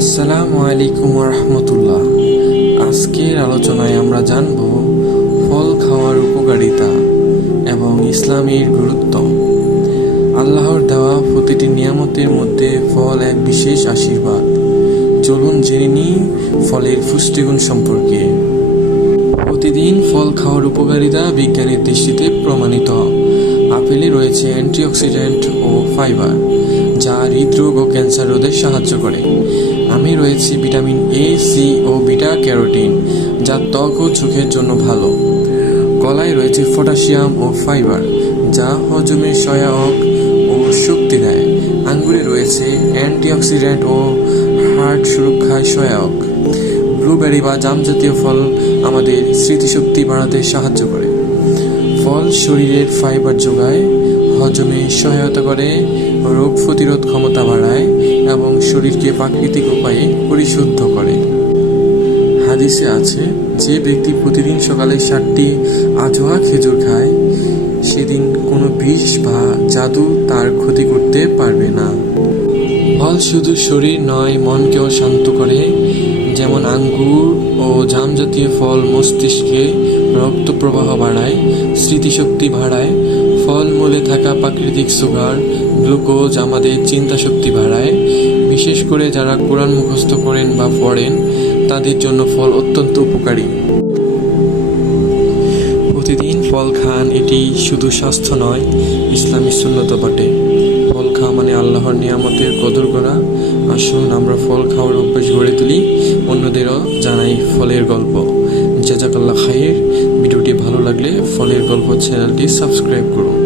আসসালামু আলাইকুম রহমতুল্লাহ। আজকের আলোচনায় আমরা জানব ফল খাওয়ার উপকারিতা এবং ইসলামের গুরুত্ব। আল্লাহর দেওয়া প্রতিটি নিয়ামতের মধ্যে ফল এক বিশেষ আশীর্বাদ। চলুন জেনে নিই ফলের পুষ্টিগুণ সম্পর্কে। প্রতিদিন ফল খাওয়ার উপকারিতা বিজ্ঞানের দৃষ্টিতে প্রমাণিত। আপেলে রয়েছে অ্যান্টিঅক্সিডেন্ট ও ফাইবার, যা হৃদরোগ ও ক্যান্সার রোধে সাহায্য করে। আমে রয়েছে ভিটামিন এ, সি ও বিটা ক্যারোটিন, যা ত্বক ও চোখের জন্য ভালো। কলায় রয়েছে পটাশিয়াম ও ফাইবার, যা হজমে সহায়ক ও শক্তি দেয়। আঙ্গুরে রয়েছে অ্যান্টিঅক্সিডেন্ট ও হার্ট সুরক্ষায় সহায়ক। ব্লুবেরি বা জামজাতীয় ফল আমাদের স্মৃতিশক্তি বাড়াতে সাহায্য করে। ফল শরীরের ফাইবার যোগায়, হজমে সহায়তা করে, রোগ প্রতিরোধ ক্ষমতা বাড়ায় এবং শরীরকে প্রাকৃতিক উপায়ে পরিশুদ্ধ করে। হাদিসে আছে, যে ব্যক্তি প্রতিদিন সকালে 7টি আজোয়া খেজুর খায়, সেদিন কোনো বিষ বা জাদু তার ক্ষতি করতে পারবে না। ফল শুধু শরীর নয়, মনকেও শান্ত করে। যেমন আঙ্গুর ও জামজাতীয় ফল মস্তিষ্কে রক্ত প্রবাহ বাড়ায়, স্মৃতিশক্তি বাড়ায়। ফলমূলে থাকা প্রাকৃতিক সুগার, গ্লুকোজ আমাদের চিন্তা শক্তি বাড়ায়। বিশেষ করে যারা কোরআন মুখস্থ করেন বা পড়েন, তাদের জন্য ফল অত্যন্ত উপকারী। প্রতিদিন ফল খান, এটি শুধু স্বাস্থ্য নয়, ইসলামী সুন্নত বটে। ফল খাওয়া মানে আল্লাহর নিয়ামতের কদর করা। আসুন আমরা ফল খাওয়ার অভ্যাস গড়ে তুলি, অন্যদেরও জানাই ফলের গল্প। জাযাকাল্লাহ খাইর। ভিডিওটি ভালো লাগলে ফলের গল্প চ্যানেলটি সাবস্ক্রাইব করুন।